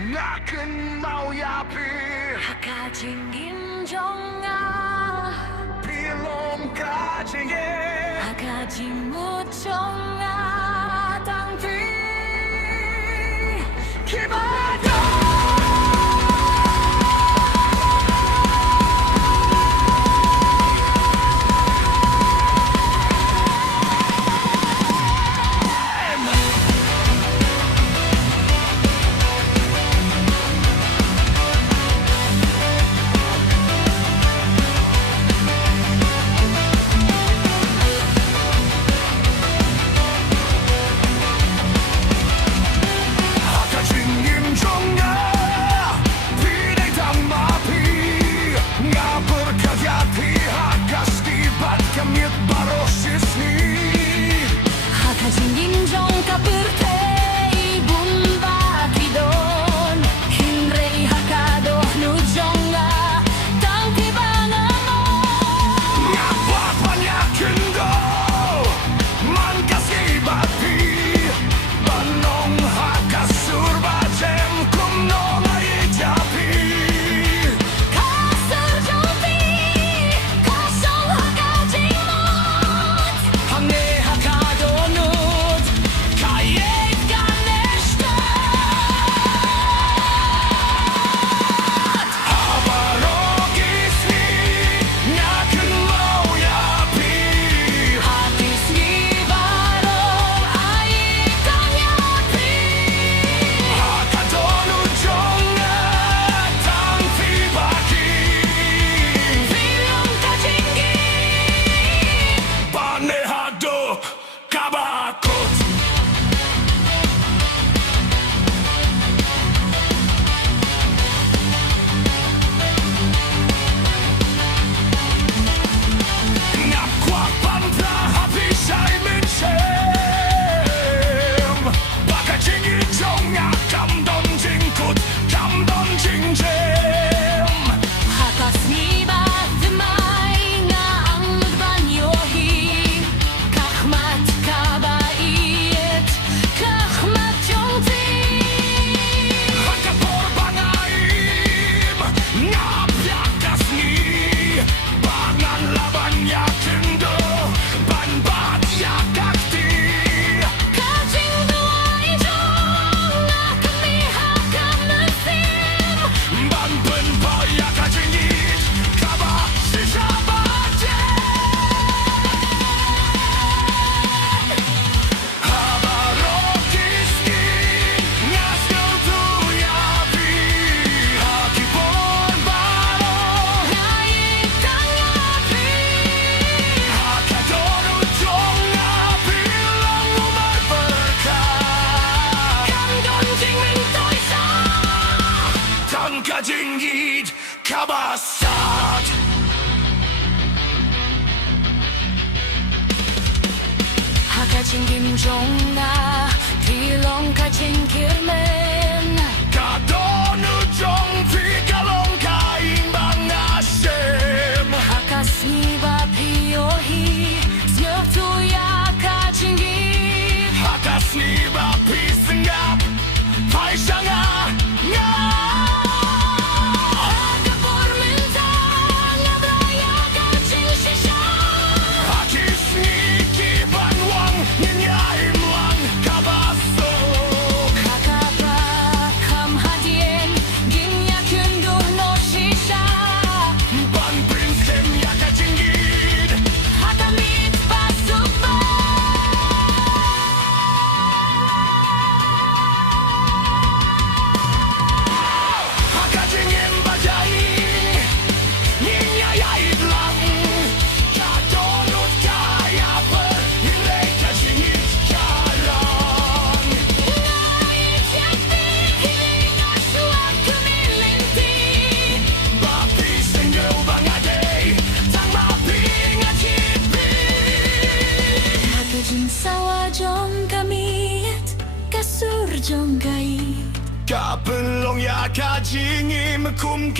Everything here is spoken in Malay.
Ngaken mau yapi Hakajingin jonga Pilom kajinge Hakajimut jonga Tangpi Kibado Hakajingin jonga birthday bumba kidon Hinrei hakado nu jonga Tangki banamo Ngapa panyakin do Mangkasi bati Banong hakasur bajem kumno ngai japi Kasur jompi Kasong hakajingmut Hange hakado nut Kayet ganeshta Habarogisni Ngaken mau yapi Hatis ni barong aikang yapi Hakado nut jonga Tangpi baki Film kajingin Panehado kabakot Ngakwa panta habisay minchem Bakajingin jonga kamdon jingkut kamdon jingjem Hakas ni badmay nga ang banyohi Kahmat kabait Kahmat jongti Hakapor bangaim Ngapyakas ni Bangan laban yakin do Banbat yakakti Kajing duay jong nga kami hakamesim Ban pen paya kajingit Kaba sisabate Habarokiski Ngasnyaw tu yapi Hakipon barong Naitang yapi Hakadonu jonga Bilang umay berkah Kandon jing mintoy sa Tan kajingit kabasat Hakajingin jong nga Tilong kajing kirmen Kadonu jong Pikalong kain bangasem Hakas ni bapiohi Snyok tuya kajingin Hakas ni bapi senggap Pai sanga nga Hakapor minta nga braya kajing shisha Hakis ni kibanwang Ninyaim lang kabasok Hakaprakam hadien Ginyakyun no shisha Ban prince kem ya kajingit Hakamit pasukba Hakajingin bajai Ninyayait lang Kadonut kaya per Nilay kajingit karang Ngait yakti Kiling asuak kumilinti Bapi singgel bangaday Tang mapi ngatipi Hakajing sawa jong kamit Kasur jong gait Kapelong ya kajingim kum